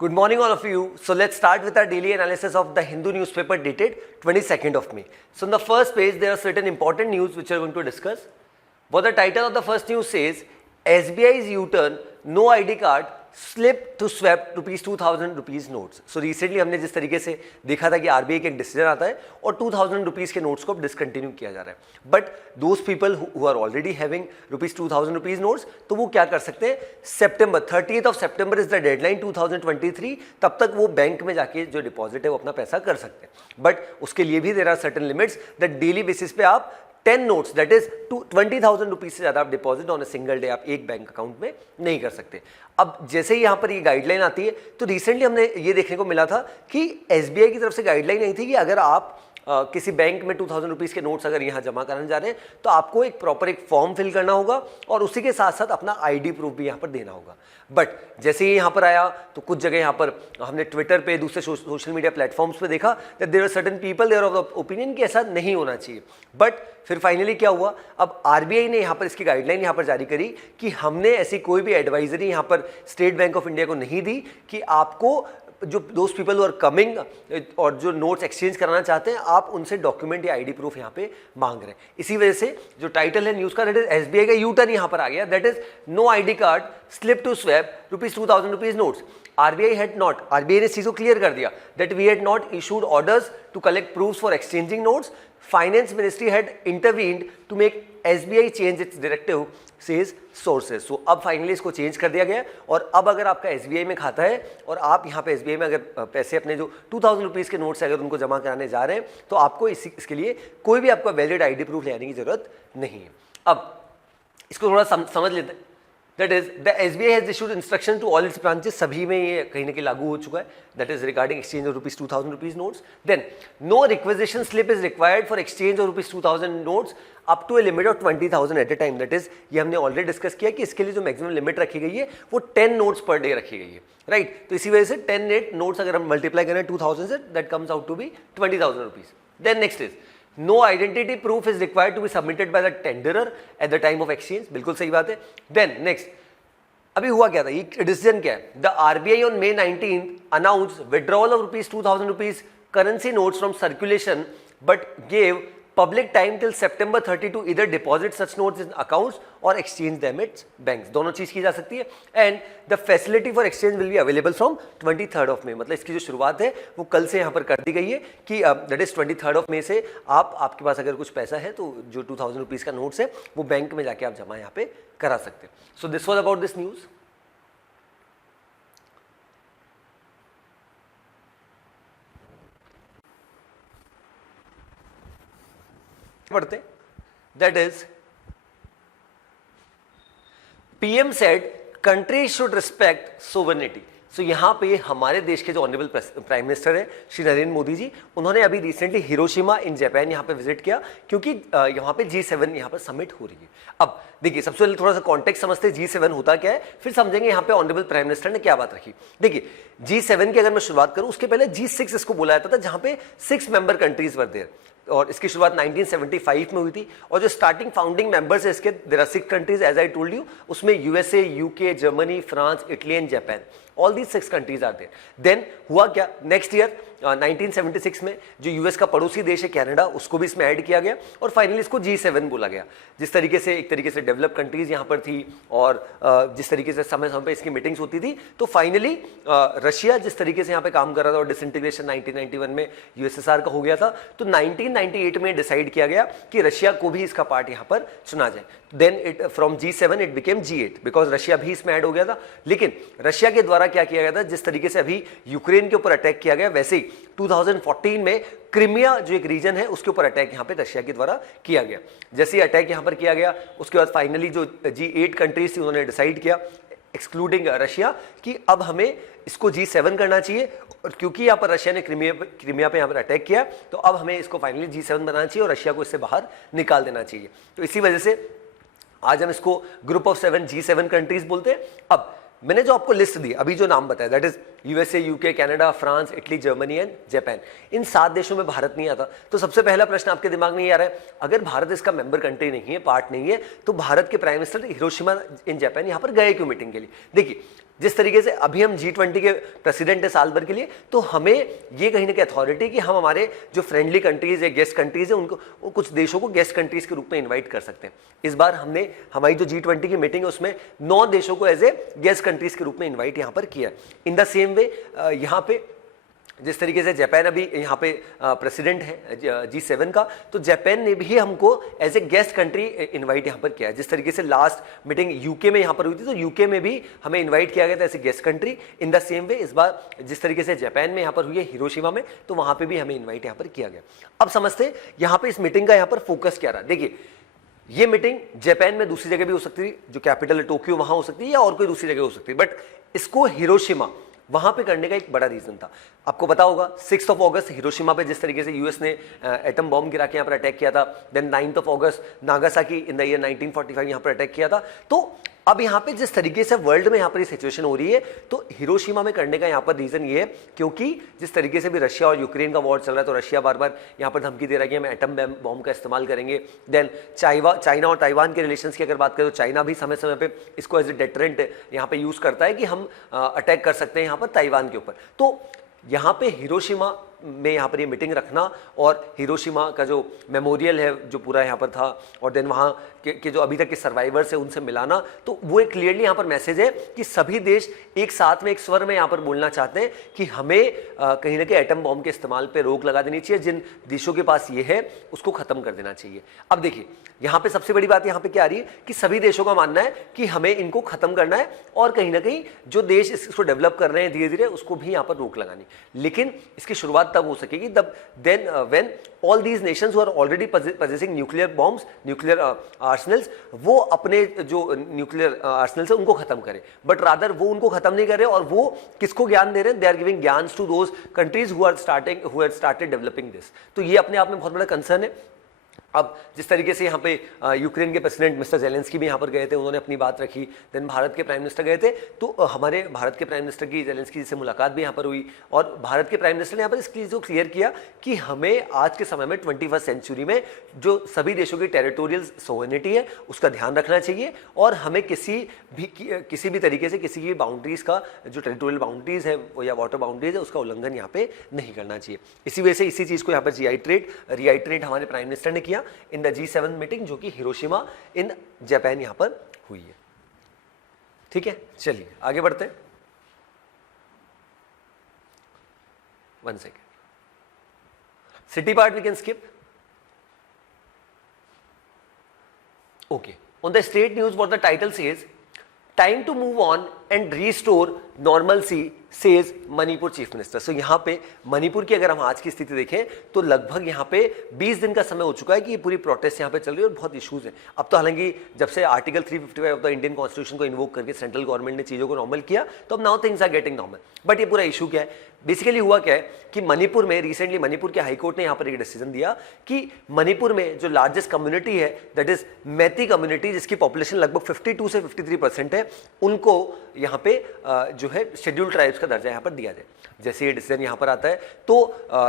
Good morning all of you. So let's start with our daily analysis of the Hindu newspaper dated 22nd of May. So on the first page there are certain important news which we are going to discuss. What the title of the first news says, SBI's U-turn, no ID card, slip to swap rupees 2000 rupees notes. So recently हमने जिस तरीके से देखा था कि RBI का एक decision आता है और 2000 रुपीज के नोट्स को अब डिसकंटिन्यू किया जा रहा है, but those people who are already having rupees 2000 rupees notes, तो वो क्या कर सकते हैं, सितंबर 30th of September is the deadline 2023, तब तक वो बैंक में जाके जो डिपॉजिट है वो अपना पैसा कर सकते हैं, बट उसके लिए भी there are certain limits that daily basis पे आप 10 नोट्स दैट इज 20,000 रुपीज से ज्यादा आप deposit on a single day आप एक बैंक अकाउंट में नहीं कर सकते। अब जैसे ही यहाँ पर ये गाइडलाइन आती है तो रिसेंटली हमने ये देखने को मिला था कि एसबीआई की तरफ से गाइडलाइन आई थी कि अगर आप किसी बैंक में 2000 रुपीज के नोट्स अगर यहाँ जमा कराने जा रहे हैं तो आपको एक प्रॉपर एक फॉर्म फिल करना होगा और उसी के साथ साथ अपना आईडी प्रूफ भी यहाँ पर देना होगा। बट जैसे ही यहाँ पर आया तो कुछ जगह यहाँ पर हमने ट्विटर पे दूसरे सोशल मीडिया प्लेटफॉर्म्स पे देखा that there are certain people they're of the opinion कि ऐसा नहीं होना चाहिए, बट फिर फाइनली क्या हुआ, अब आरबीआई ने यहाँ पर इसकी गाइडलाइन यहाँ पर जारी करी कि हमने ऐसी कोई भी एडवाइजरी यहाँ पर स्टेट बैंक ऑफ इंडिया को नहीं दी कि आपको जो दोज पीपल आर कमिंग और जो नोट्स एक्सचेंज कराना चाहते हैं आप उनसे डॉक्यूमेंट या आईडी प्रूफ यहाँ पे मांग रहे हैं। इसी वजह से जो टाइटल है न्यूज का दैट इज एसबीआई का यू टर्न यहाँ पर आ गया, that is no ID card slip to swap rupees 2000 rupees notes. RBI ने इस चीज को क्लियर कर दिया that we had not issued orders to collect proofs for exchanging notes, finance ministry had intervened to make SBI change its directive says sources. So अब finally इसको change कर दिया गया और अब अगर आपका एसबीआई में खाता है और आप यहाँ पे एसबीआई में अगर पैसे अपने जो 2000 रुपीज के नोट्स अगर उनको जमा कराने जा रहे हैं तो आपको इसके लिए कोई भी आपका वैलिड आईडी प्रूफ ले आने की जरूरत नहीं है। अब इसको थोड़ा समझ लेते हैं। That is, the SBI has issued instruction to all its branches, सभी में ये कहीं ना कहीं लागू हो चुका है, that is regarding exchange of rupees 2000 rupees notes. Then, no requisition slip is required for exchange of rupees 2000 notes up to a limit of 20,000 at a time. That is, ये हमने ऑलरेडी डिस्कस किया कि इसके लिए जो maximum limit रखी गई है वो 10 नोट्स पर डे रखी गई है, राइट। तो इसी वजह से 10 नोट्स अगर हम मल्टीप्लाई करें 2000 से, that comes out to be 20,000 rupees. Then next is no identity proof is required to be submitted by the tenderer at the time of exchange, बिल्कुल सही बात है। Then next, अभी हुआ क्या था, ये डिसीजन क्या है, the RBI on May 19 announce withdrawal of rupees 2000 rupees currency notes from circulation but gave public time till September 30 to either deposit such notes in accounts or exchange them at banks, दोनों चीज की जा सकती है। and the facility for exchange will be available from 23rd of May, मतलब इसकी जो शुरुआत है वो कल से यहाँ पर कर दी गई है कि that is 23rd of May से आपके पास अगर कुछ पैसा है तो जो 2000 रुपीज का नोट्स है वो बैंक में जाके आप जमा यहाँ पे करा सकते हैं। So this was about this news. पढ़ते, that is PM said country should respect sovereignty. So यहाँ पे हमारे देश के जो ऑनरेबल प्राइम मिनिस्टर है श्री नरेंद्र मोदी जी, उन्होंने अभी रिसेंटली हिरोशिमा इन जापान यहाँ पे विजिट किया क्योंकि यहाँ पे G7 यहाँ पर समिट हो रही है। अब देखिए सबसे पहले थोड़ा सा कॉन्टेक्स्ट समझते हैं G7 होता क्या है, फिर समझेंगे यहाँ पे ऑनरेबल प्राइम मिनिस्टर ने क्या बात रखी। देखिए G7 की अगर मैं शुरुआत करूँ उसके पहले G6 इसको बोला जाता था जहाँ पे 6 मेंबर कंट्रीज वर देयर और इसकी शुरुआत 1975 में हुई थी और जो स्टार्टिंग फाउंडिंग मेंबर्स है इसके there are 6 countries as I told you, उसमें USA, UK, Germany, France, Italy and Japan, all these 6 countries are there. Then हुआ क्या, नेक्स्ट ईयर 1976 में जो यूएस का पड़ोसी देश है कनाडा, उसको भी इसमें ऐड किया गया और फाइनली इसको G7 बोला गया। जिस तरीके से एक तरीके से डेवलप कंट्रीज यहाँ पर थी और जिस तरीके से समय समय पे इसकी मीटिंग्स होती थी, तो फाइनली रशिया जिस तरीके से यहाँ पे काम कर रहा था और डिसइंटीग्रेशन 1991 में यूएसएसआर का हो गया था, तो 1998 में डिसाइड किया गया कि रशिया को भी इसका पार्ट यहाँ पर चुना जाए। Then it from G7 it became G8 because Russia भी इसमें ऐड हो गया था। लेकिन रशिया के द्वारा क्या किया गया था, जिस तरीके से अभी यूक्रेन के ऊपर अटैक किया गया वैसे ही 2014 में क्रीमिया जो एक रीजन है उसके ऊपर अटैक यहाँ पे रशिया के द्वारा किया गया। जैसे ही अटैक यहाँ पर किया गया उसके बाद फाइनली जो G8 कंट्रीज थी उन्होंने डिसाइड किया एक्सक्लूडिंग रशिया कि अब हमें इसको G7 करना चाहिए और क्योंकि यहाँ पर रशिया ने क्रीमिया पे यहाँ पर अटैक किया तो अब हमें इसको फाइनली G7 बनाना चाहिए और रशिया को इससे बाहर निकाल देना चाहिए। तो इसी वजह से आज हम इसको ग्रुप ऑफ 7 G7 कंट्रीज बोलते हैं। अब मैंने जो आपको लिस्ट दी अभी जो नाम बताया that is USA, UK, Canada, France, Italy, Germany and Japan, इन 7 देशों में भारत नहीं आता। तो सबसे पहला प्रश्न आपके दिमाग में ये आ रहा है, अगर भारत इसका मेंबर कंट्री नहीं है, पार्ट नहीं है, तो भारत के prime minister Hiroshima in Japan यहाँ पर गए क्यों मीटिंग के लिए? देखिए जिस तरीके से अभी हम G20 के प्रेसिडेंट है साल भर के लिए, तो हमें ये कहीं ना कहीं अथॉरिटी कि हम हमारे जो फ्रेंडली कंट्रीज है, गेस्ट कंट्रीज है, उनको कुछ देशों को गेस्ट कंट्रीज के रूप में इनवाइट कर सकते हैं। इस बार हमने हमारी जो G20 की मीटिंग है उसमें 9 देशों को एज ए गेस्ट कंट्रीज के रूप में इन्वाइट यहाँ पर किया। इन द सेम वे यहाँ पे जिस तरीके से जापान अभी यहाँ पे प्रेसिडेंट है G7 का, तो जापान ने भी हमको as a guest country invite यहाँ पर किया है। जिस तरीके से लास्ट मीटिंग यूके में यहाँ पर हुई थी, तो यूके में भी हमें इनवाइट किया गया था as a guest country. In the same way इस बार जिस तरीके से जापान में यहाँ पर हुई है हिरोशिमा में, तो वहाँ पे भी हमें इन्वाइट यहाँ पर किया गया। अब समझते यहाँ पे इस मीटिंग का यहाँ पर फोकस क्या रहा। देखिए, ये मीटिंग जापान में दूसरी जगह भी हो सकती थी, जो कैपिटल है टोक्यो वहाँ हो सकती है, या और कोई दूसरी जगह हो सकती है, बट इसको हिरोशिमा वहां पे करने का एक बड़ा रीजन था। आपको पता होगा 6 अगस्त हिरोशिमा पे जिस तरीके से यूएस ने एटम बॉम्ब गिरा के यहाँ पर अटैक किया था, देन 9 अगस्त नागासाकी इन द ईयर 1945 यहाँ पर अटैक किया था। तो अब यहाँ पे जिस तरीके से वर्ल्ड में यहाँ पर ये सिचुएशन हो रही है, तो हिरोशिमा में करने का यहाँ पर रीजन ये है क्योंकि जिस तरीके से भी रशिया और यूक्रेन का वॉर चल रहा है, तो रशिया बार बार यहाँ पर धमकी दे रहा है कि हम एटम बॉम्ब का इस्तेमाल करेंगे। देन चाइना और ताइवान के रिलेशंस की अगर बात करें, तो चाइना भी समय समय पे इसको एज ए डेटरेंट यहाँ पे यूज करता है कि हम अटैक कर सकते हैं यहाँ पर ताइवान के ऊपर। तो यहाँ पे हिरोशिमा में यहाँ पर ये मीटिंग रखना और हिरोशिमा का जो मेमोरियल है जो पूरा यहाँ पर था, और देन वहाँ के जो अभी तक के सर्वाइवर्स है उनसे मिलाना, तो वो एक क्लियरली यहाँ पर मैसेज है कि सभी देश एक साथ में एक स्वर में यहाँ पर बोलना चाहते हैं कि हमें कहीं ना कहीं एटम बॉम्ब के इस्तेमाल पे रोक लगा देनी चाहिए। जिन देशों के पास ये है उसको खत्म कर देना चाहिए। अब देखिए, यहाँ पे सबसे बड़ी बात यहाँ पे क्या आ रही है कि सभी देशों का मानना है कि हमें इनको खत्म करना है, और कहीं ना कहीं जो देश इसको डेवलप कर रहे हैं धीरे धीरे उसको भी यहाँ पर रोक लगानी। लेकिन इसकी शुरुआत तब हो सकेगी तब then when all these nations who are already possessing nuclear bombs, nuclear arsenals, वो अपने जो न्यूक्लियर आर्सनल्स है उनको खत्म करें। बट रादर वो उनको खत्म नहीं कर रहे, और वो किसको ज्ञान दे रहे हैं? They are giving gyan to those countries who have started developing this. तो ये अपने आप में बहुत बड़ा कंसर्न है। अब जिस तरीके से यहाँ पे यूक्रेन के प्रेसिडेंट मिस्टर जेलेंस्की भी यहाँ पर गए थे, उन्होंने अपनी बात रखी, देन भारत के प्राइम मिनिस्टर गए थे, तो हमारे भारत के प्राइम मिनिस्टर की जेलेंस्की से मुलाकात भी यहाँ पर हुई, और भारत के प्राइम मिनिस्टर ने यहाँ पर इस चीज़ को क्लियर किया कि हमें आज के समय में 21st सेंचुरी में जो सभी देशों की टेरिटोरियल सोवरेनिटी है उसका ध्यान रखना चाहिए, और हमें किसी भी तरीके से किसी की बाउंड्रीज का जो टेरिटोरियल बाउंड्रीज है या वाटर बाउंड्रीज है उसका उल्लंघन यहाँ पे नहीं करना चाहिए। इसी वजह से इसी चीज़ को यहाँ पर रिआइट्रेट हमारे प्राइम मिनिस्टर ने किया इन द G7 मीटिंग, जो कि हिरोशिमा इन जापान यहां पर हुई है। ठीक है, चलिए आगे बढ़ते हैं। 1 second, city part we can skip. Okay, on the state news what the title says, time to move on and restore normalcy says Manipur chief minister. So यहाँ पे मणिपुर की अगर हम आज की स्थिति देखें तो लगभग यहाँ पे 20 दिन का समय हो चुका है कि ये पूरी प्रोटेस्ट यहाँ पे चल रही है और बहुत इश्यूज हैं। अब तो हालांकि जब से article 355 of the Indian constitution को इन्वोक करके सेंट्रल गवर्नमेंट ने चीज़ों को नॉर्मल किया, तो अब now things are getting normal. But ये पूरा इशू क्या है? बेसिकली हुआ क्या है कि मणिपुर में रिसेंटली मणिपुर के हाईकोर्ट ने यहाँ पर एक डिसीजन दिया कि मणिपुर में जो लार्जेस्ट कम्युनिटी है दैट इज मैती कम्युनिटी, जिसकी पॉपुलेशन लगभग 52 से 53% है, उनको यहाँ पे जो है शेड्यूल्ड ट्राइब्स का दर्जा यहाँ पर दिया जाए। जैसे ये डिसीजन यहाँ पर आता है तो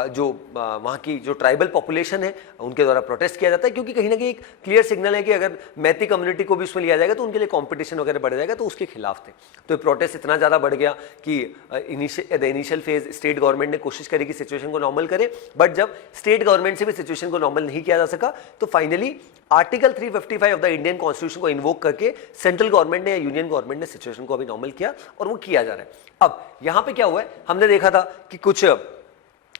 जो वहाँ की जो ट्राइबल पॉपुलेशन है उनके द्वारा प्रोटेस्ट किया जाता है, क्योंकि कहीं ना कहीं एक क्लियर सिग्नल है कि अगर मैती कम्युनिटी को भी उसमें लिया जाएगा तो उनके लिए कंपटीशन वगैरह बढ़ जाएगा, तो उसके खिलाफ थे। तो ये प्रोटेस्ट इतना ज़्यादा बढ़ गया कि इनिशियल फेज स्टेट गवर्नमेंट ने कोशिश करी कि सिचुएशन को नॉर्मल करे, बट जब स्टेट गवर्नमेंट से भी सिचुएशन को नॉर्मल नहीं किया जा सका तो finally article 355 of the Indian constitution को इन्वोक करके सेंट्रल गवर्नमेंट ने या यूनियन गवर्नमेंट ने सिचुएशन को अभी नॉर्मल किया, और वो किया जा रहा है। अब यहाँ पे क्या हुआ है, हमने देखा था कि कुछ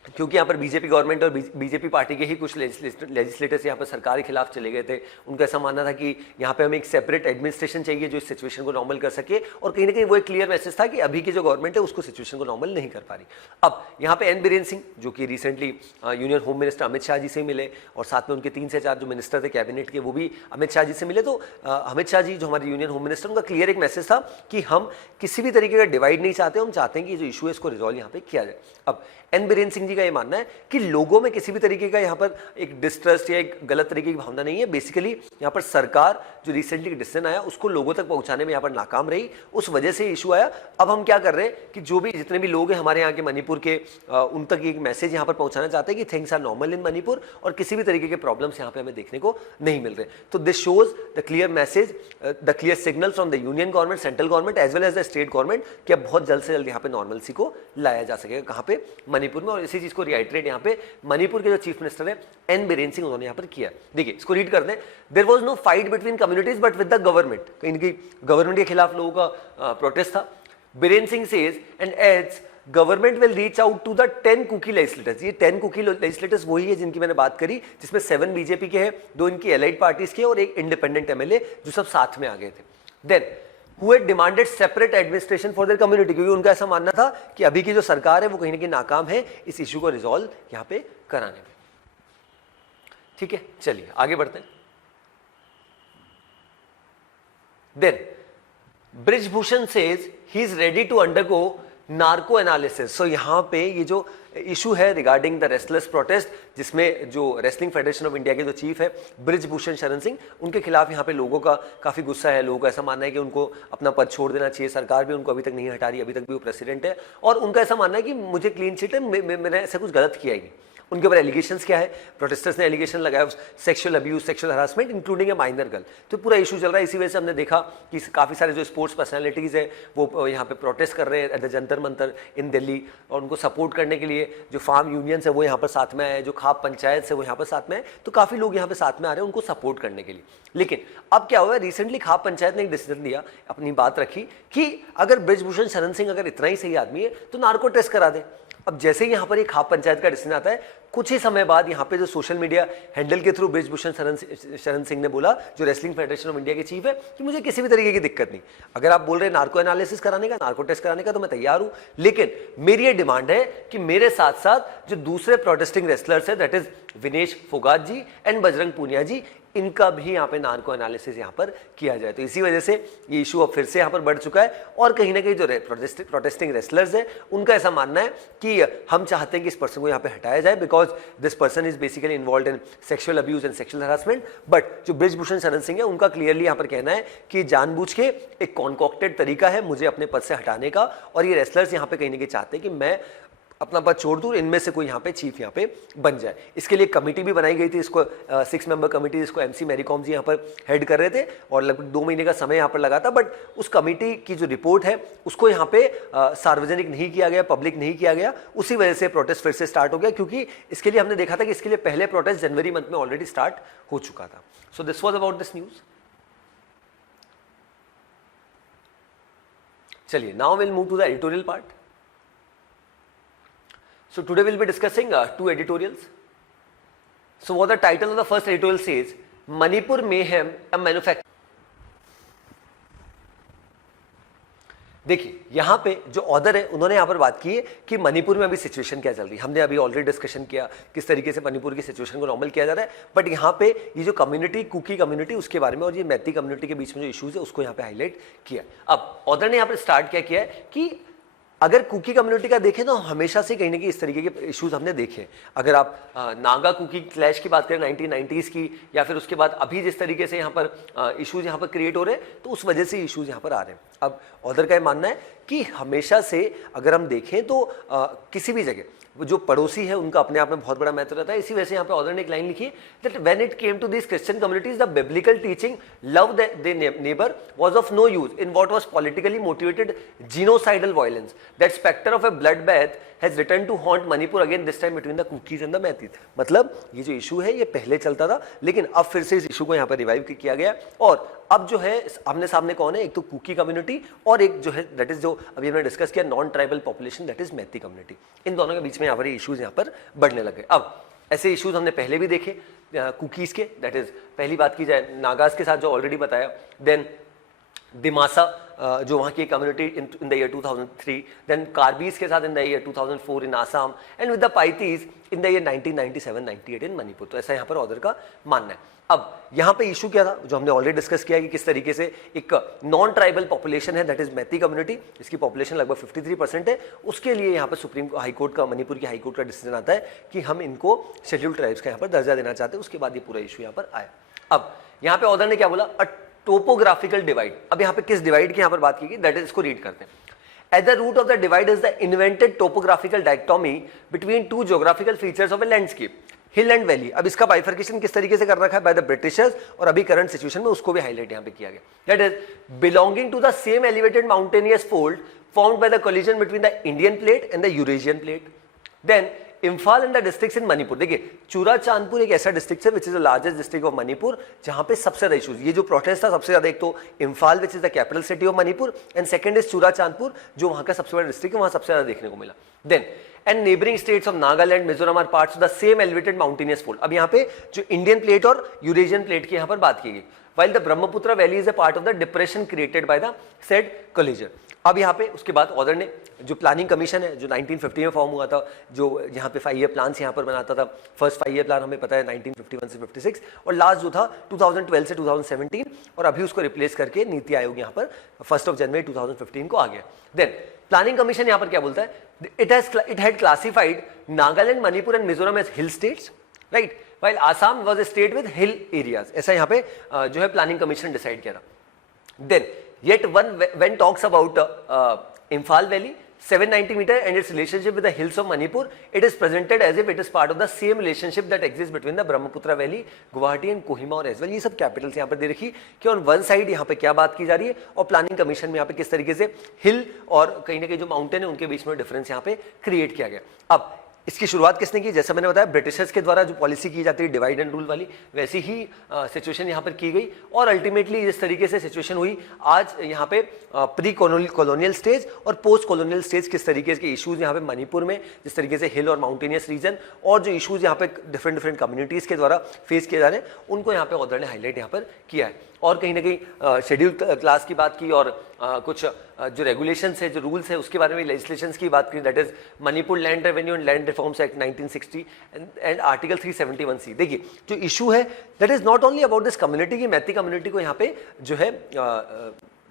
क्योंकि यहाँ पर बीजेपी गवर्नमेंट और बीजेपी पार्टी के ही कुछ लेजिस्लेटर्स यहाँ पर सरकार के खिलाफ चले गए थे। उनका ऐसा मानना था कि यहाँ पे हमें एक सेपरेट एडमिनिस्ट्रेशन चाहिए जो इस सिचुएशन को नॉर्मल कर सके, और कहीं ना कहीं वो एक क्लियर मैसेज था कि अभी की जो गवर्नमेंट है उसको सिचुएशन को नॉर्मल नहीं कर पा रही। अब यहाँ पे एन बीरेन सिंह जो कि recently union home minister Amit Shah ji से मिले, और साथ में उनके 3 से 4 जो मिनिस्टर थे कैबिनेट के वो भी अमित शाह जी से मिले। तो अमित शाह जी जो हमारे यूनियन होम मिनिस्टर, उनका क्लियर एक मैसेज था कि हम किसी भी तरीके का डिवाइड नहीं चाहते, हम चाहते हैं कि जो इशू है इसको रिजॉल्व यहाँ पे किया जाए। अब एन बीरेन सिंह जी का ये मानना है कि लोगों में किसी भी तरीके का यहाँ पर एक डिस्ट्रस्ट या एक गलत तरीके की भावना नहीं है। बेसिकली यहाँ पर सरकार जो रिसेंटली डिसीजन आया उसको लोगों तक पहुंचाने में यहाँ पर नाकाम रही, उस वजह से इशू आया। अब हम क्या कर रहे हैं कि जो भी जितने भी लोग हैं हमारे यहाँ के मणिपुर के, उन तक एक मैसेज यहाँ पर पहुंचाना चाहते हैं कि things are normal in Manipur और किसी भी तरीके के प्रॉब्लम्स यहाँ पे हमें देखने को नहीं मिल रहे। तो this shows the clear message, the clear signal from the union government, central government as well as the state government कि अब बहुत जल्द से जल्द यहाँ पे नॉर्मलसी को लाया जा सकेगा। कहाँ पे? मणिपुर में। और इसी चीज को रिआइटरेट यहाँ पे मणिपुर के जो चीफ मिनिस्टर है एन बीरेन सिंह, उन्होंने यहाँ पर किया। देखिए इसको रीड कर दें। There was no fight between communities but with the government, कहीं ना कहीं गवर्नमेंट के खिलाफ लोगों का प्रोटेस्ट था। Biren Singh says and adds government will reach out to the 10 Kuki legislators. ये 10 कुकी लेजिस्लेटर्स वही है जिनकी मैंने बात करी, जिसमें 7 बीजेपी के हैं, 2 इनकी एलाइड पार्टीज के और एक इंडिपेंडेंट एमएलए जो सब साथ में आ गए थे। Then who had demanded separate administration for their community, क्योंकि उनका ऐसा मानना था कि अभी की जो सरकार है वो कहीं ना कहीं नाकाम है इस इशू को रिजॉल्व यहाँ पे कराने में। ठीक है, चलिए आगे बढ़ते हैं। Then Brijbhushan says he is ready to undergo narco analysis. So यहां पे ये जो इशू है रिगार्डिंग द रेस्टलेस प्रोटेस्ट, जिसमें जो रेसलिंग फेडरेशन ऑफ इंडिया के जो चीफ है ब्रिजभूषण शरण सिंह, उनके खिलाफ यहाँ पे लोगों का काफी गुस्सा है। लोगों का ऐसा मानना है कि उनको अपना पद छोड़ देना चाहिए। सरकार भी उनको अभी तक नहीं हटा रही, अभी तक भी वो प्रेसिडेंट है और उनका ऐसा मानना है कि मुझे क्लीन चिट है, मैंने ऐसा कुछ गलत किया ही नहीं। उनके ऊपर एलिगेशंस क्या है? प्रोटेस्टर्स ने एलिगेशन लगाया sexual abuse, sexual harassment including ए माइनर गर्ल। तो पूरा इशू चल रहा है। इसी वजह से हमने देखा कि काफी सारे जो स्पोर्ट्स पर्सनालिटीज है वो यहाँ पे प्रोटेस्ट कर रहे हैं एट द जंतर मंतर इन दिल्ली, और उनको सपोर्ट करने के लिए जो फार्म यूनियंस है वो यहाँ पर साथ में आए, जो खाप पंचायत है वो यहाँ पर साथ में आए। तो काफी लोग यहाँ पे साथ में आ रहे हैं उनको सपोर्ट करने के लिए। लेकिन अब क्या हुआ, रिसेंटली खाप पंचायत ने एक डिसीजन लिया, अपनी बात रखी कि अगर ब्रिजभूषण शरण सिंह अगर इतना ही सही आदमी है तो नार्को टेस्ट करा दे। अब जैसे ही यहाँ पर एक खाप पंचायत का डिसीजन आता है, कुछ ही समय बाद यहाँ पे जो सोशल मीडिया हैंडल के थ्रू ब्रिजभूषण शरण सिंह ने बोला, जो रेसलिंग फेडरेशन ऑफ इंडिया के चीफ है, कि मुझे किसी भी तरीके की दिक्कत नहीं, अगर आप बोल रहे हैं नार्को एनालिसिस कराने का, नार्को टेस्ट कराने का, तो मैं तैयार हूं। लेकिन मेरी ये डिमांड है कि मेरे साथ साथ जो दूसरे प्रोटेस्टिंग रेसलर्स है, that is Vinesh Phogat ji and Bajrang Punia ji, इनका भी यहाँ पे नार्को एनालिसिस यहाँ पर किया जाए। तो इसी वजह से ये इशू अब फिर से यहाँ पर बढ़ चुका है और कहीं ना कहीं जो प्रोटेस्टिंग रेसलर्स है उनका ऐसा मानना है कि हम चाहते हैं कि इस पर्सन को यहाँ पे हटाया जाए because this person is basically involve in sexual abuse and sexual harassment. But जो ब्रिजभूषण शरण सिंह है उनका क्लियरली यहाँ पर कहना है कि जानबूझ के एक कॉन्कॉक्टेड तरीका है मुझे अपने पद से हटाने का, और ये रेसलर्स यहाँ पे कहीं ना कहीं चाहते हैं कि मैं अपना पद छोड़ दूं, इनमें से कोई यहाँ पे चीफ यहाँ पे बन जाए। इसके लिए कमेटी भी बनाई गई थी, इसको 6 मेंबर कमेटी, जिसको एमसी मैरीकॉम जी यहाँ पर हेड कर रहे थे और लगभग 2 महीने का समय यहाँ पर लगा था। बट उस कमेटी की जो रिपोर्ट है उसको यहाँ पे सार्वजनिक नहीं किया गया, पब्लिक नहीं किया गया। उसी वजह से प्रोटेस्ट फिर से स्टार्ट हो गया, क्योंकि इसके लिए हमने देखा था कि इसके लिए पहले प्रोटेस्ट जनवरी मंथ में ऑलरेडी स्टार्ट हो चुका था। So this was about this news. चलिए, now will move to the editorial part. So today we'll be discussing 2 editorials. So what the title of the first editorial says, Manipur Mayhem, a manufacturing. देखिए यहाँ पे जो author है उन्होंने यहाँ पर बात की है कि मणिपुर में अभी सिचुएशन क्या चल रही है. हमने अभी ऑलरेडी डिस्कशन किया किस तरीके से मणिपुर की सिचुएशन को नॉर्मल किया जा रहा है, बट यहाँ पे ये जो कम्युनिटी, कुकी कम्युनिटी, उसके बारे में और ये मैती कम्युनिटी के बीच में जो इश्यूज है उसको यहाँ पे हाईलाइट किया. अब ऑथर ने यहाँ पर स्टार्ट क्या किया है कि अगर कुकी कम्युनिटी का देखें तो हमेशा से कहीं ना कहीं इस तरीके के इश्यूज हमने देखे. अगर आप नागा कुकी क्लैश की बात करें 1990s की, या फिर उसके बाद अभी जिस तरीके से यहाँ पर इश्यूज यहाँ पर क्रिएट हो रहे हैं, तो उस वजह से इश्यूज यहाँ पर आ रहे हैं. अब ऑथर का ये मानना है कि हमेशा से अगर हम देखें तो किसी भी जगह जो पड़ोसी है उनका अपने आप में बहुत बड़ा महत्व रहता है. इसी वजह से यहाँ पे ऑथर ने एक लाइन लिखी है that when it came to this Christian communities the biblical teaching love the neighbour was of no use in what was politically motivated genocidal violence. That spectre of a blood bath has return to haunt Manipur again, this time between the Kukis and the Meiteis. मतलब ये जो issue है ये पहले चलता था, लेकिन अब फिर से इस इशू को यहाँ पर रिवाइव किया गया. और अब जो है आमने सामने कौन है, एक तो कुकी कम्युनिटी और एक जो है दैट इज जो अभी हमने डिस्कस किया non tribal population, that is Meitei community. इन दोनों के बीच में यहाँ पर इश्यूज यहाँ पर बढ़ने लगे. अब ऐसे इश्यूज हमने पहले भी देखे कुकीज के, दैट इज पहली बात की जाए नागाज के साथ जो ऑलरेडी बताया. देन दिमासा जो वहाँ की कम्युनिटी इन द ईयर 2003, देन कार्बीज के साथ in the year 2004 in Assam, and with the Paites in the year 1997-98 in Manipur. तो ऐसा यहाँ पर ऑर्डर का मानना है। अब यहाँ पे इशू क्या था, जो हमने ऑलरेडी डिस्कस किया कि किस तरीके से एक नॉन ट्राइबल पॉपुलेशन है, दैट इज मैती कम्युनिटी, इसकी पॉपुलेशन लगभग 53% है, उसके लिए यहाँ पर सुप्रीम हाईकोर्ट का, मणिपुर की हाईकोर्ट का डिसीजन आता है कि हम इनको शेड्यूल्ड ट्राइब्स का यहाँ पर दर्जा देना चाहते हैं। उसके बाद ये पूरा इशू यहाँ पर आया। अब यहाँ पे ऑर्डर ने क्या बोला, टोपोग्राफिकल डिवाइड। अब यहाँ पे किस डिवाइड की यहाँ पर बात की गई, दैट इज, इसको रीड करते हैं। At the root of the divide is the invented topographical dichotomy between two geographical features of a landscape, hill and valley. अब इसका बाइफर्केशन किस तरीके से कर रखा है बाय द ब्रिटिशर्स, और अभी करंट सिचुएशन में उसको भी हाईलाइट यहाँ पे किया गया। That is belonging to the same elevated mountainous fold formed by the collision between the Indian plate and the Eurasian plate. Then Imphal and the districts in Manipur. देखिए चूरा चांदपुर एक ऐसा डिस्ट्रिक्ट है which is the largest district of Manipur, जहां पे सबसे ज्यादा issues, ये जो प्रोटेस्ट था सबसे ज्यादा, एक तो इम्फाल विच is the capital city of Manipur, and second is चूरा चांदपुर जो वहां का सबसे बड़ा डिस्ट्रिक्ट है, वहां सबसे ज्यादा देखने को मिला। Then and neighbouring states of Nagaland, Mizoram are parts of the same elevated mountainous fold. अब यहाँ पे जो इंडियन प्लेट और यूरेशियन प्लेट की यहाँ पर बात की गई, while the Brahmaputra valley is a part of the depression created by the said collision। अब यहाँ पे उसके बाद ऑर्डर ने जो प्लानिंग कमीशन है जो 1950 में फॉर्म हुआ था, जो यहाँ पे 5 ईयर प्लान्स यहाँ पर बनाता था, फर्स्ट 5 ईयर प्लान हमें पता है 1951 से 56, और लास्ट जो था 2012 से 2017, और अभी उसको रिप्लेस करके नीति आयोग यहाँ पर 1 जनवरी 2015 को आ गया। देन प्लानिंग कमीशन यहाँ पर क्या बोलता है, it had classified Nagaland, Manipur and Mizoram as hill states, right, while Assam was a state with hill areas। ऐसा यहाँ पे जो है प्लानिंग कमीशन डिसाइड किया था। Then yet when talks about Imphal Valley 790 meter and its relationship with the hills of Manipur, it is presented as if it is part of the same relationship that exists between the Brahmaputra Valley, Guwahati and Kohima और as well। ये सब Capitals यहाँ पर दे रखी कि on one side यहाँ पे क्या बात की जा रही है, और प्लानिंग कमीशन में यहाँ पे किस तरीके से हिल और कहीं ना कहीं जो माउंटेन है उनके बीच में डिफरेंस यहाँ पे क्रिएट किया गया। अब इसकी शुरुआत किसने की, जैसा मैंने बताया ब्रिटिशर्स के द्वारा जो पॉलिसी की जाती है डिवाइड एंड रूल वाली, वैसी ही सिचुएशन यहाँ पर की गई, और अल्टीमेटली जिस तरीके से सिचुएशन हुई आज यहाँ पे प्री कॉलोनियल स्टेज और पोस्ट कॉलोनियल स्टेज, किस तरीके के इश्यूज यहाँ पे मणिपुर में, जिस तरीके से हिल और माउंटेनियस रीजन और जो इश्यूज यहाँ पे डिफरेंट कम्युनिटीज के द्वारा फेस किए जा रहे हैं, उनको यहाँ पे ऑर्डर ने हाईलाइट यहाँ पर किया है। और कहीं ना कहीं शेड्यूल क्लास की बात की, और कुछ जो रेगुलेशंस है, जो रूल्स है, उसके बारे में लेजिस्लेशंस की बात की, that is Manipur land revenue and land reforms act 1960 and article 371C। देखिए जो इशू है that is not only about this community की मैती कम्युनिटी को यहाँ पे जो है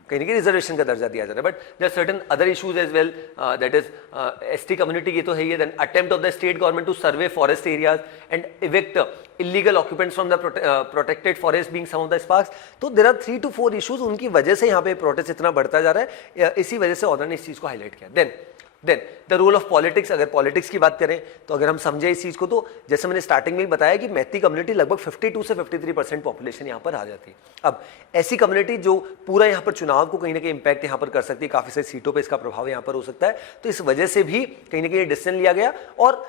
कहीं ना कहीं रिजर्वेशन का दर्जा दिया जा रहा है, but there certain other issues as well, that is ST community की तो है ही। Then attempt of the state government to survey forest areas and evict illegal occupants from the protected forest being some of the sparks। तो there are 3 to 4 issues, उनकी वजह से यहाँ पे प्रोटेस्ट इतना बढ़ता जा रहा है, इसी वजह से ऑर्डर ने इस चीज को हाईलाइट किया। Then the role of politics. अगर पॉलिटिक्स की बात करें तो अगर हम समझे इस चीज को, तो जैसे मैंने स्टार्टिंग में ही बताया कि मैती कम्युनिटी लगभग 52 से 53% पॉपुलेशन यहाँ पर आ जाती है। अब ऐसी कम्युनिटी जो पूरा यहाँ पर चुनाव को कहीं ना कहीं इंपैक्ट यहाँ पर कर सकती है, काफी सारी सीटों पर इसका प्रभाव यहाँ पर हो सकता है, तो इस वजह से भी कहीं ना कहीं डिसीजन लिया गया, और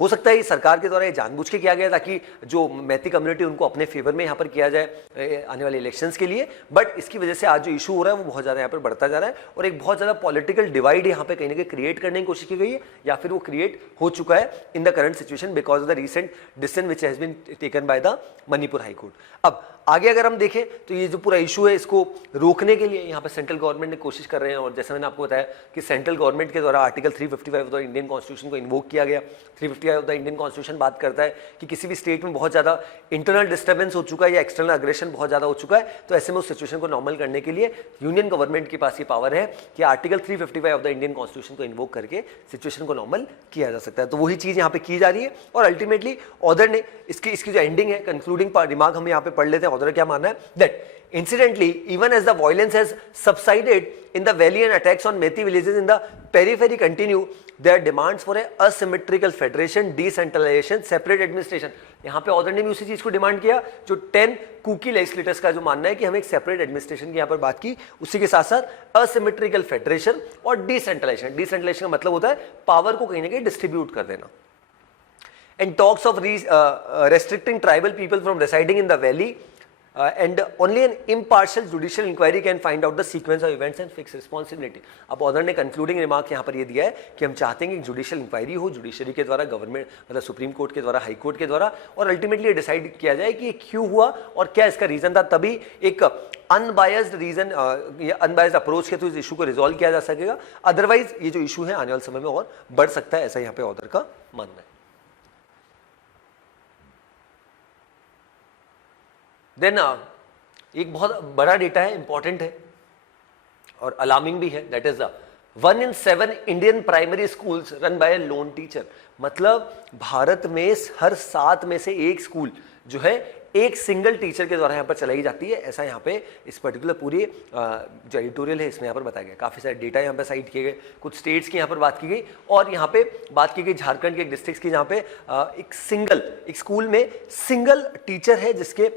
हो सकता है सरकार के द्वारा ये जानबूझ के किया गया ताकि जो मैती कम्युनिटी उनको अपने फेवर में यहाँ पर किया जाए आने वाले इलेक्शंस के लिए, बट इसकी वजह से आज जो इशू हो रहा है वो बहुत ज़्यादा यहाँ पर बढ़ता जा रहा है, और एक बहुत ज़्यादा पॉलिटिकल डिवाइड यहाँ पे कहीं ना कहीं क्रिएट करने की कोशिश की गई है, या फिर वो क्रिएट हो चुका है in the current situation because of the recent decision which has been taken by the Manipur high court. अब आगे अगर हम देखें तो ये जो पूरा इशू है इसको रोकने के लिए यहाँ पर सेंट्रल गवर्नमेंट ने कोशिश कर रहे हैं, और जैसे मैंने आपको बताया कि सेंट्रल गवर्नमेंट के द्वारा article 355 of the Indian constitution को इन्वोक किया गया। 355 ऑफ द इंडियन कॉन्स्टिट्यूशन बात करता है कि किसी भी स्टेट में बहुत ज़्यादा इंटरनल डिस्टर्बेंस हो चुका है या एक्सटर्नल अग्रेशन बहुत ज़्यादा हो चुका है, तो ऐसे में उस सिचुएशन को नॉर्मल करने के लिए यूनियन गवर्नमेंट के पास ये पावर है कि article 355 of the Indian constitution को इन्वोक करके सिचुएशन को नॉर्मल किया जा सकता है। तो वही चीज़ यहाँ पे की जा रही है, और अल्टीमेटली ऑर्डर ने इसकी जो एंडिंग है, कंक्लूडिंग रिमार्क हम यहाँ पे पढ़ लेते हैं। ऑर्डर क्या मानना है, that incidentally even as the violence has subsided in the valley and attacks on Methi villages in the periphery continue, their demands for a asymmetrical federation, decentralization, separate administration। यहाँ पे ऑर्डर ने भी उसी चीज को डिमांड किया जो 10 Kuki legislators का जो मानना है कि हमें एक सेपरेट एडमिनिस्ट्रेशन की यहाँ पर बात की, उसी के साथ साथ असिमेट्रिकल फेडरेशन और डिसेंट्रलाइजेशन। डिसेंट्रलाइजेशन का मतलब होता है पावर को कहीं ना कहीं डिस्ट्रीब्यूट कर देना। And talks of restricting tribal people from residing in the valley and only an impartial judicial inquiry can find out the sequence of events and fix responsibility. अब ऑर्डर ने कंक्लूडिंग रिमार्क यहाँ पर ये दिया है कि हम चाहते हैं कि जुडिशियल इंक्वायरी हो, जुडिशरी के द्वारा, गवर्नमेंट मतलब सुप्रीम कोर्ट के द्वारा, हाई कोर्ट के द्वारा, और अल्टीमेटली डिसाइड किया जाए कि ये क्यों हुआ और क्या इसका रीजन था, तभी एक अनबायस्ड रीजन या अनबायस्ड अप्रोच के तो इस इशू को रिजॉल्व किया जा सकेगा। अदरवाइज ये जो इशू है आने वाले समय में और बढ़ सकता है, ऐसा यहाँ पे ऑर्डर का मानना है। देन एक बहुत बड़ा डेटा है, इंपॉर्टेंट है और अलार्मिंग भी है, that is 1 in 7 Indian primary schools run by lone teacher. मतलब भारत में हर 7 में से एक स्कूल जो है एक सिंगल टीचर के द्वारा यहाँ पर चलाई जाती है, ऐसा यहाँ पे इस पर्टिकुलर पूरी जो एडिटोरियल है इसमें यहाँ पर बताया गया। काफ़ी सारे डेटा यहाँ पे साइट किए गए, कुछ स्टेट्स की यहाँ पर बात की गई और यहाँ पे बात की गई झारखंड के एक डिस्ट्रिक्ट की, जहाँ पे एक स्कूल में सिंगल टीचर है जिसके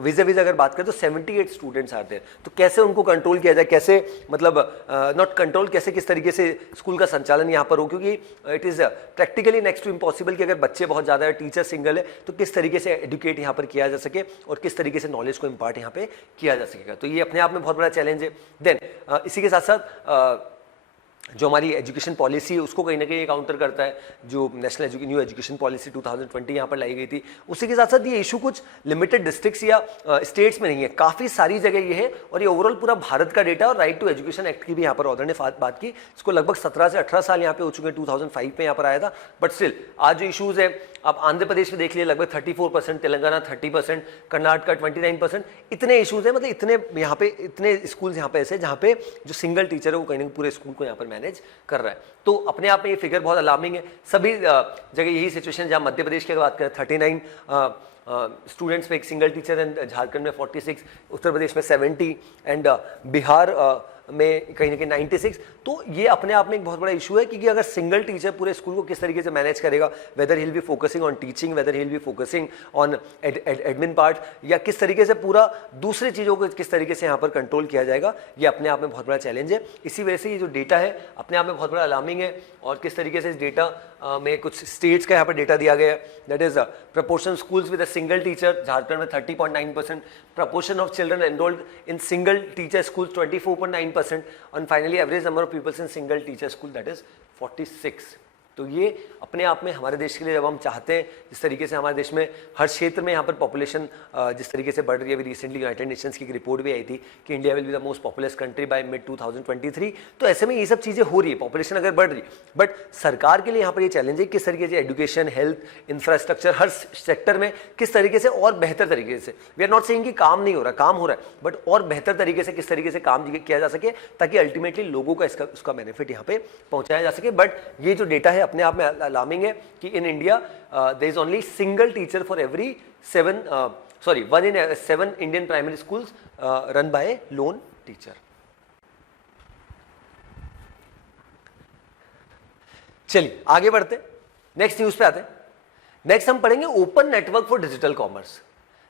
विज़ अगर बात करें तो 78 स्टूडेंट्स आते हैं। तो कैसे उनको कंट्रोल किया जाए, कैसे मतलब नॉट कंट्रोल, कैसे किस तरीके से स्कूल का संचालन यहाँ पर हो, क्योंकि it is practically next to impossible कि अगर बच्चे बहुत ज़्यादा है, टीचर सिंगल है, तो किस तरीके से एडुकेट यहाँ पर किया जा सके और किस तरीके से नॉलेज को इंपार्ट यहाँ पे किया जा सकेगा। तो ये अपने आप में बहुत बड़ा चैलेंज है। देन इसी के साथ साथ जो हमारी एजुकेशन पॉलिसी है उसको कहीं ना कहीं काउंटर करता है, जो नेशनल न्यू एजुकेशन पॉलिसी 2020 यहाँ पर लाई गई थी। उसी के साथ साथ ये इशू कुछ लिमिटेड डिस्ट्रिक्ट्स या स्टेट्स में नहीं है, काफ़ी सारी जगह ये है और ये ओवरऑल पूरा भारत का डेटा। और राइट टू एजुकेशन एक्ट की भी यहाँ पर ऑर्डर ने बात की, इसको लगभग 17 से 18 साल यहाँ पे हो चुके हैं, 2005 में यहाँ पर आया था। बट स्टिल आज जो इशूज़ है, आप आंध्र प्रदेश में देख लिए लगभग 34%, तेलंगाना 30%, कर्नाटका 29%, इतने इशूज़ हैं। मतलब इतने यहाँ पे इतने स्कूल्स यहाँ पे ऐसे जहाँ पे जो सिंगल टीचर है वो कहीं ना पूरे स्कूल को यहाँ पर मैनेज कर रहा है। तो अपने आप में ये फिगर बहुत अलार्मिंग है। सभी जगह यही सिचुएशन, जहाँ मध्य प्रदेश की बात करें 39 स्टूडेंट्स पे एक सिंगल टीचर एंड झारखंड में 46, उत्तर प्रदेश में 70 एंड बिहार में कहीं ना कहीं 96। तो ये अपने आप में एक बहुत बड़ा इशू है, क्योंकि अगर सिंगल टीचर पूरे स्कूल को किस तरीके से मैनेज करेगा, weather he will be focusing on teaching, weather he will be focusing on admin part, या किस तरीके से पूरा दूसरी चीज़ों को किस तरीके से यहाँ पर कंट्रोल किया जाएगा, ये अपने आप में बहुत बड़ा चैलेंज है। इसी वजह से ये जो डेटा है अपने आप में बहुत बड़ा अलार्मिंग है। और किस तरीके से इस डेटा में कुछ स्टेट्स का यहाँ पर डेटा दिया गया है, that is proportion schools with a single teacher, Jharkhand में 30.9%, proportion of children enrolled in single teacher school 24.9%, and finally average number of pupils in single teacher school, that is 46। तो ये अपने आप में हमारे देश के लिए, जब हम चाहते हैं जिस तरीके से हमारे देश में हर क्षेत्र में यहाँ पर पॉपुलेशन जिस तरीके से बढ़ रही है, अभी रिसेंटली यूनाइटेड नेशंस की एक रिपोर्ट भी आई थी कि India will be the most populous country by mid 2023। तो ऐसे में ये सब चीज़ें हो रही है, पॉपुलेशन अगर बढ़ रही, बट सरकार के लिए यहाँ पर ये चैलेंज है किस तरीके से एजुकेशन, हेल्थ, इंफ्रास्ट्रक्चर, हर सेक्टर में किस तरीके से और बेहतर तरीके से, वी आर नॉट सेइंग कि काम नहीं हो रहा, काम हो रहा है, बट और बेहतर तरीके से किस तरीके से काम किया जा सके ताकि अल्टीमेटली लोगों का उसका बेनिफिट यहाँ पे पहुँचाया जा सके। बट ये जो डेटा है अपने आप में अलार्मिंग है कि in India there is only single teacher for every 1 in 7 Indian primary schools run by lone teacher. चलिए आगे बढ़ते, नेक्स्ट न्यूज पे आते हैं। नेक्स्ट हम पढ़ेंगे open network for digital commerce.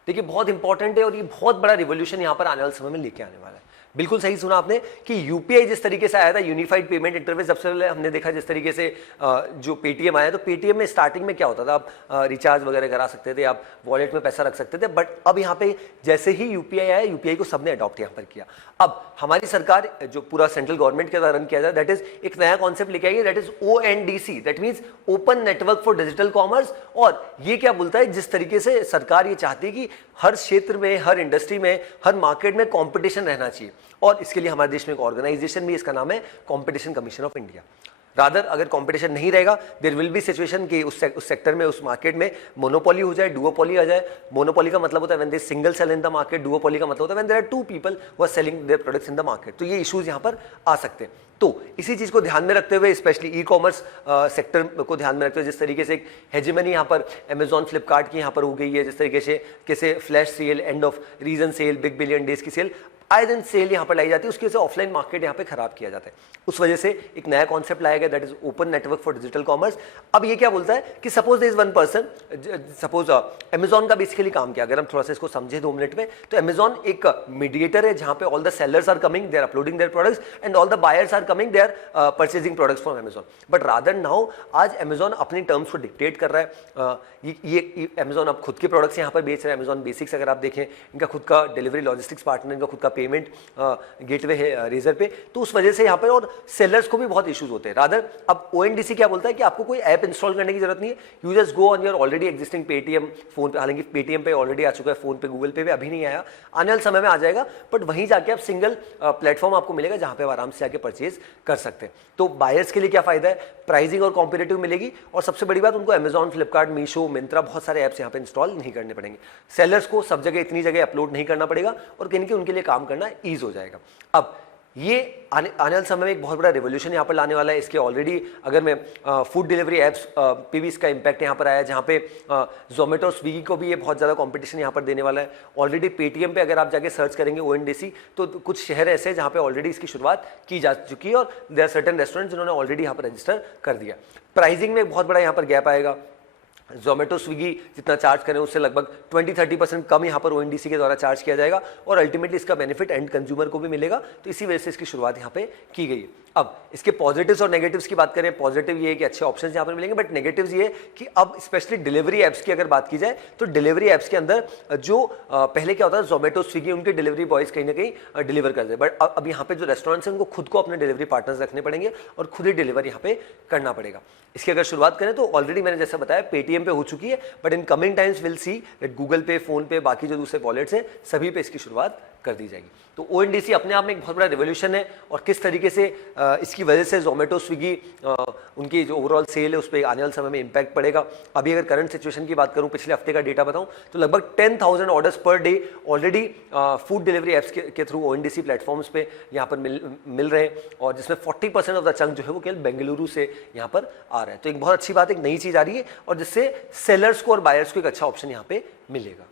देखिए बहुत इंपॉर्टेंट है और ये बहुत बड़ा रिवोल्यूशन यहां पर आने वाले समय में लेके आने वाला है। बिल्कुल सही सुना आपने कि यूपीआई जिस तरीके से आया था, यूनिफाइड पेमेंट इंटरफेस, सबसे पहले हमने देखा जिस तरीके से जो पेटीएम आया, तो पेटीएम में स्टार्टिंग में क्या होता था, आप रिचार्ज वगैरह करा सकते थे, आप वॉलेट में पैसा रख सकते थे। बट अब यहाँ पे जैसे ही यूपीआई आया, यूपीआई को सबने अडॉप्ट यहाँ पर किया। अब हमारी सरकार जो पूरा सेंट्रल गवर्नमेंट के द्वारा रन किया जाए, दैट इज एक नया कॉन्सेप्ट लेके आई है, that is ONDC, that means open network for digital commerce. और ये क्या बोलता है, जिस तरीके से सरकार ये चाहती है कि हर क्षेत्र में, हर इंडस्ट्री में, हर मार्केट में कंपटीशन रहना चाहिए। और इसके लिए हमारे देश में एक ऑर्गेनाइजेशन भी, इसका नाम है competition commission of India. Rather अगर कंपटीशन नहीं रहेगा, देयर विल बी सिचुएशन कि उस सेक्टर में, उस मार्केट में मोनोपोली हो जाए, डुओपोली आ जाए। मोनोपोली का मतलब होता है when they single sell in the market, duopoly का मतलब होता है when there are 2 people who are selling their products in the market. तो ये इश्यूज यहाँ पर आ सकते हैं। तो इसी चीज को ध्यान में रखते हुए, स्पेशली ई कॉमर्स सेक्टर को ध्यान में रखते हुए, जिस तरीके से एक हेजेमनी यहाँ पर अमेजॉन, फ्लिपकार्ट की यहाँ पर हो गई है, जिस तरीके से कैसे flash sale, end of season sale, big billion days की सेल, आए दिन सेल यहाँ पर लाई जाती है, उसकी वजह से ऑफलाइन मार्केट यहाँ पे खराब किया जाता है। उस वजह से एक नया कॉन्सेप्ट लाया गया, that is open network for digital commerce. अब ये क्या बोलता है कि suppose there is one person, suppose Amazon का बेसिकली काम किया, अगर हम थोड़ा सा इसको समझे 2 मिनट में, तो अमेजॉन एक मीडिएटर है जहां पे all the sellers are coming, they are uploading their products and all the buyers are coming, they are purchasing products from Amazon. But rather now आज अमेजॉन अपनी टर्म्स को डिक्टेट कर रहा है। ये अमेजॉन अब खुद के प्रोडक्ट्स यहाँ पर बेच रहा है। अमेजॉन बेसिक्स अगर आप देखें, इनका खुद का डिलीवरी लॉजिस्टिक्स पार्टनर, इनका खुद का पेमेंट गेटवे है रेजर पे, तो उस वजह से यहाँ पर और सेलर्स को भी बहुत इश्यूज होते हैं। रादर अब ONDC क्या बोलता है कि आपको कोई ऐप इंस्टॉल करने की जरूरत नहीं है, you just go on your already existing Paytm phone पे, हालांकि पेटीएम पे ऑलरेडी आ चुका है, फोन पे गूगल पे भी अभी नहीं आया, आने वाले समय में आ जाएगा, बट वहीं जाके आप सिंगल प्लेटफॉर्म आपको मिलेगा जहां पे आप आराम से आके परचेज कर सकते हैं। तो बायर्स के लिए क्या फायदा है, प्राइसिंग और कॉम्पिटेटिव मिलेगी, और सबसे बड़ी बात उनको अमेजॉन, फ्लिपकार्ट, मीशो, मिंत्रा, बहुत सारे ऐप्स यहाँ पे इंस्टॉल नहीं करने पड़ेंगे। सेलर्स को सब जगह इतनी जगह अपलोड नहीं करना पड़ेगा और कहीं उनके लिए काम करना ईज हो जाएगा। अब ये आने वाले समय में एक बहुत बड़ा रेवोल्यूशन यहाँ पर लाने वाला है। इसके ऑलरेडी अगर मैं फूड डिलीवरी एप्स पे भी इसका इम्पैक्ट यहाँ पर आया है, जहाँ पे जोमेटो, स्विगी को भी ये बहुत ज़्यादा कंपटीशन यहाँ पर देने वाला है। ऑलरेडी पेटीएम पे अगर आप जाके सर्च करेंगे ONDC, तो कुछ शहर ऐसे हैं जहाँ पे ऑलरेडी इसकी शुरुआत की जा चुकी है और देयर आर सर्टेन रेस्टोरेंट जिन्होंने ऑलरेडी यहाँ पर रजिस्टर कर दिया। प्राइसिंग में बहुत बड़ा यहाँ पर गैप आएगा। जोमेटो, स्विगी जितना चार्ज करें उससे लगभग 20-30% कम यहाँ पर ONDC के द्वारा चार्ज किया जाएगा, और अल्टीमेटली इसका बेनिफिट एंड कंज्यूमर को भी मिलेगा। तो इसी वजह से इसकी शुरुआत यहाँ पे की गई है। अब इसके पॉजिटिव्स और नेगेटिव्स की बात करें, पॉजिटिव ये है कि अच्छे ऑप्शंस यहाँ पर मिलेंगे, बट नेगेटिव्स ये है कि अब स्पेशली डिलीवरी एप्स की अगर बात की जाए, तो डिलीवरी एप्स के अंदर जो पहले क्या होता है, जोमेटो, स्विगी उनके डिलीवरी बॉयज कहीं ना कहीं डिलीवर करते हैं, बट अब यहाँ पे जो रेस्टोरेंट्स हैं उनको खुद को अपने डिलीवरी पार्टनर्स रखने पड़ेंगे और खुद ही डिलीवर यहाँ पे करना पड़ेगा। इसकी अगर शुरुआत करें तो ऑलरेडी मैंने जैसा बताया पेटीएम पे हो चुकी है, but in coming times will see that Google पे, फोन पे, बाकी जो दूसरे वॉलेट्स हैं सभी पे इसकी शुरुआत कर दी जाएगी। तो ONDC अपने आप में एक बहुत बड़ा रिवोल्यूशन है, और किस तरीके से इसकी वजह से जोमेटो, स्विगी उनकी जो ओवरऑल सेल है उस पर आने वाले समय में इंपैक्ट पड़ेगा। अभी अगर करंट सिचुएशन की बात करूं, पिछले हफ्ते का डेटा बताऊं, तो लगभग 10,000 orders per day already food delivery apps के थ्रू ONDC प्लेटफॉर्म्स पे यहाँ पर मिल रहे हैं, और जिसमें 40% ऑफ द चंक जो है वो केवल बेंगलुरु से यहाँ पर आ रहा है। तो एक बहुत अच्छी बात, एक नई चीज आ रही है, और जिससे सेलर्स को और बायर्स को एक अच्छा ऑप्शन यहाँ पे मिलेगा।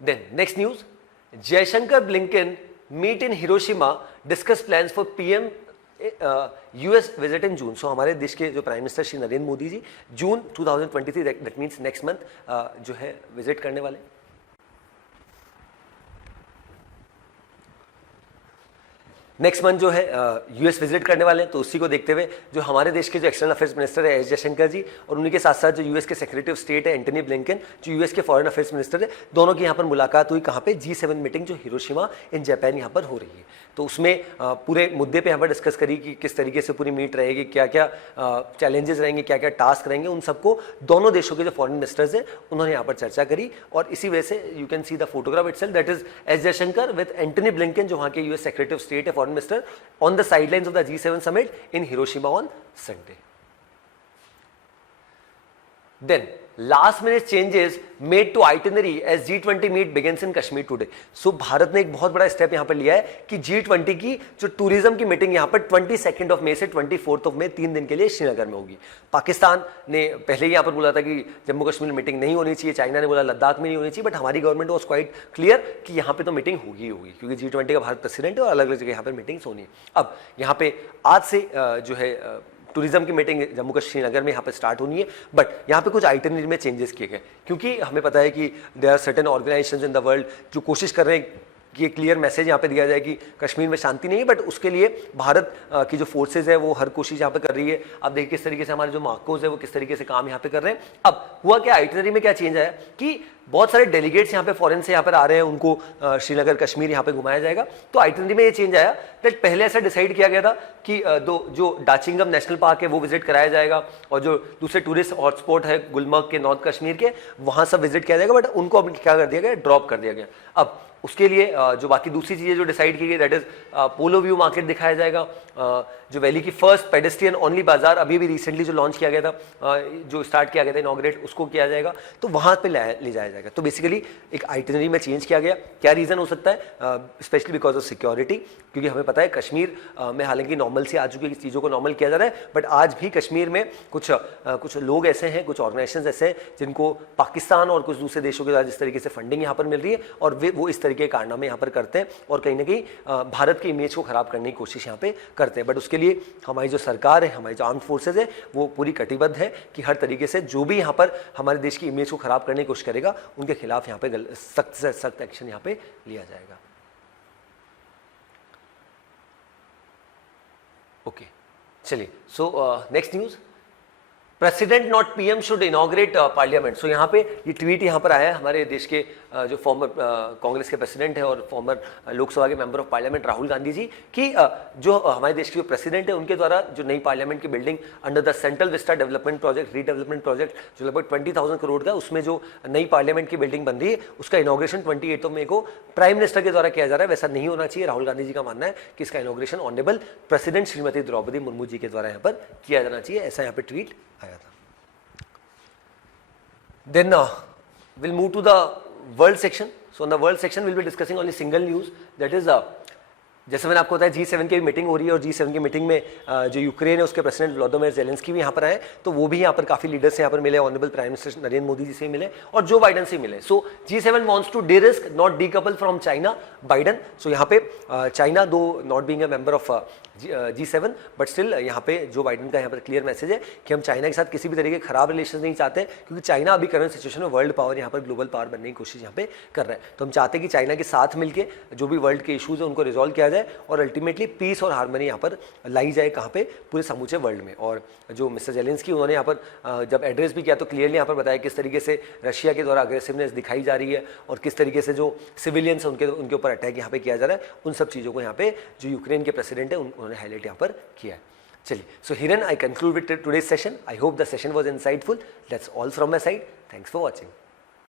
Then next news, Jaishankar Blinken meet in Hiroshima, discuss plans for PM US visit in June. So हमारे देश के जो प्राइम मिनिस्टर श्री नरेंद्र मोदी जी जून 2023, that means next month जो है विजिट करने वाले। नेक्स्ट मंथ जो है US विजिट करने वाले हैं, तो उसी को देखते हुए जो हमारे देश के जो एक्सटर्नल अफेयर्स मिनिस्टर है एस जयशंकर जी, और उन्हीं के साथ साथ जो US के सेक्रेटरी ऑफ स्टेट है एंटनी ब्लिंकन, जो US के फॉरेन अफेयर्स मिनिस्टर है, दोनों की यहाँ पर मुलाकात हुई। कहाँ पे? G7 मीटिंग जो हिरोशिमा इन जापान यहाँ पर हो रही है। तो उसमें पूरे मुद्दे पे यहाँ पर डिस्कस करी कि किस तरीके से पूरी मीट रहेगी, क्या क्या चैलेंजेस रहेंगे, क्या क्या टास्क रहेंगे, उन सबको दोनों देशों के जो फॉरेन मिनिस्टर्स हैं उन्होंने यहाँ पर चर्चा करी। और इसी वजह से you can see the photograph itself, that is S Jaishankar with Antony Blinken, जो वहाँ के US सेक्रेटरी ऑफ स्टेट है, foreign minister, on the sidelines of the G7 summit in Hiroshima on Sunday. Then last minute changes made to itinerary as G20 meet begins in Kashmir today. So Bharat ने एक बहुत बड़ा step यहाँ पर लिया है कि G20 की जो टूरिज्म की मीटिंग यहाँ पर 22 मई से 24 मई 3 दिन के लिए श्रीनगर में होगी। पाकिस्तान ने पहले ही यहाँ पर बोला था कि जम्मू कश्मीर में मीटिंग नहीं होनी चाहिए, चाइना ने बोला लद्दाख में नहीं होनी चाहिए, बट हमारी गवर्नमेंट वॉज क्वाइट क्लियर कि यहाँ पे तो मीटिंग होगी क्योंकि G20 का भारत प्रेसिडेंट है और अलग अलग जगह यहाँ पर मीटिंग्स होनी है। अब यहाँ पे आज से जो है टूरिज्म की मीटिंग जम्मू कश्मीर श्रीनगर में यहाँ पे स्टार्ट होनी है, बट यहाँ पे कुछ आइटनरी में चेंजेस किए गए, क्योंकि हमें पता है कि there are certain organisations in the world जो कोशिश कर रहे हैं कि एक क्लियर मैसेज यहाँ पे दिया जाए कि कश्मीर में शांति नहीं है, बट उसके लिए भारत की जो फोर्सेज है वो हर कोशिश यहाँ पे कर रही है। अब देखिए किस तरीके से हमारे जो मार्कोज है वो किस तरीके से काम यहाँ पे कर रहे हैं। अब हुआ क्या, आइटनरी में क्या चेंज आया कि बहुत सारे डेलीगेट्स यहाँ पे फॉरेन से यहाँ पर आ रहे हैं, उनको श्रीनगर कश्मीर यहाँ पे घुमाया जाएगा। तो आइटनरी में ये चेंज आया दैट पहले ऐसा डिसाइड किया गया था कि जो डाचिंगम नेशनल पार्क है वो विजिट कराया जाएगा, और जो दूसरे टूरिस्ट हॉटस्पॉट है गुलमर्ग के, नॉर्थ कश्मीर के, वहाँ सब विजिट किया जाएगा, बट उनको अब क्या कर दिया गया, ड्रॉप कर दिया गया। अब उसके लिए जो बाकी दूसरी चीज़ें जो डिसाइड की गई that is polo view market दिखाया जाएगा, जो वैली की फर्स्ट पेडेस्ट्रियन ओनली बाजार अभी भी रिसेंटली जो लॉन्च किया गया था, जो स्टार्ट किया गया था इनॉग्रेट, उसको किया जाएगा, तो वहाँ पे ले जाया जाएगा। तो बेसिकली एक आइटिनरी में चेंज किया गया। क्या रीज़न हो सकता है? स्पेशली बिकॉज ऑफ सिक्योरिटी, क्योंकि हमें पता है कश्मीर में हालांकि नॉर्मल से आ चुकी है, चीज़ों को नॉर्मल किया जा रहा है, बट आज भी कश्मीर में कुछ लोग ऐसे हैं, कुछ ऑर्गेनाइजेशन ऐसे हैं जिनको पाकिस्तान और कुछ दूसरे देशों के द्वारा जिस तरीके से फंडिंग यहाँ पर मिल रही है और वो इस तरीके के कारनामे यहाँ पर करते हैं और कहीं ना कहीं भारत की इमेज को खराब करने की कोशिश यहाँ पे करते हैं। बट उसके लिए हमारी जो सरकार है, हमारी जो आर्म्ड फोर्सेज है, वो पूरी कटिबद्ध है कि हर तरीके से जो भी यहाँ पर हमारे देश की इमेज को खराब करने की कोशिश करेगा उनके खिलाफ यहाँ पे सख्त से सख्त एक्शन यहाँ पे लिया जाएगा। ओके, चलिए, so next news, president not PM should inaugurate parliament. So यहाँ पे ये ट्वीट यहाँ पर आया है हमारे देश के जो फॉर्मर कांग्रेस के प्रेसिडेंट है और फॉर्मर लोकसभा के member of parliament Rahul Gandhi ji कि जो हमारे देश के जो प्रेसिडेंट है उनके द्वारा जो नई पार्लियामेंट की building under the central Vista development project, redevelopment project, जो लगभग 20,000 करोड़ का, उसमें जो नई पार्लियामेंट की बिल्डिंग बन रही है उसका इनॉग्रेशन 28 मई को प्राइम मिनिस्टर के द्वारा किया जा रहा है। वैसा नहीं होना चाहिए। राहुल गांधी जी का मानना है कि इसका inauguration honourable president Shrimati Draupadi Murmu ji के द्वारा यहाँ पर किया जाना चाहिए। ऐसा यहाँ पे ट्वीट आया था। Then we'll move to the world section. So in the world section we'll be discussing only single news, that is जैसे मैंने आपको बताया G7 की मीटिंग हो रही है और G7 की मीटिंग में जो यूक्रेन है उसके प्रेसिडेंट व्लादिमीर ज़ेलेंस्की भी यहाँ पर आए, तो वो भी यहाँ पर काफ़ी लीडर्स से यहाँ पर मिले, honourable prime minister Narendra Modi ji से मिले और जो बाइडन से मिले। So G7 wants to de-risk not decouple from China Biden. So यहाँ पे China though not being a member of G7 but still यहाँ पे जो बाइडन का यहाँ पर क्लियर मैसेज है कि हम चाइना के साथ किसी भी तरीके के खराब रिलेशन नहीं चाहते, क्योंकि चाइना अभी करंट सिचुएशन में वर्ल्ड पावर, यहाँ पर ग्लोबल पावर बनने की कोशिश यहाँ पे कर रहा है। तो हम चाहते हैं कि चाइना के साथ मिलकर जो भी वर्ल्ड के इशूज़ है उनको रिजॉल्व किया जाए और अल्टीमेटली पीस और हार्मनी यहाँ पर लाई जाए, कहाँ पे? पूरे समूचे वर्ल्ड में। और जो मिस्टर ज़ेलेंस्की उन्होंने यहाँ पर जब एड्रेस भी किया तो क्लियरली यहाँ पर बताया किस तरीके से रशिया के द्वारा अग्रेसिवनेस दिखाई जा रही है और किस तरीके से जो सिविलियंस उनके ऊपर अटैक यहाँ पे किया जा रहा है, उन सब चीज़ों को यहाँ पे जो यूक्रेन के प्रेसिडेंट है उन्होंने हाईलाइट यहाँ पर किया है। चलिए, सो हिरन I conclude with today's session. I hope the session was insightful. That's all from my side. Thanks for watching.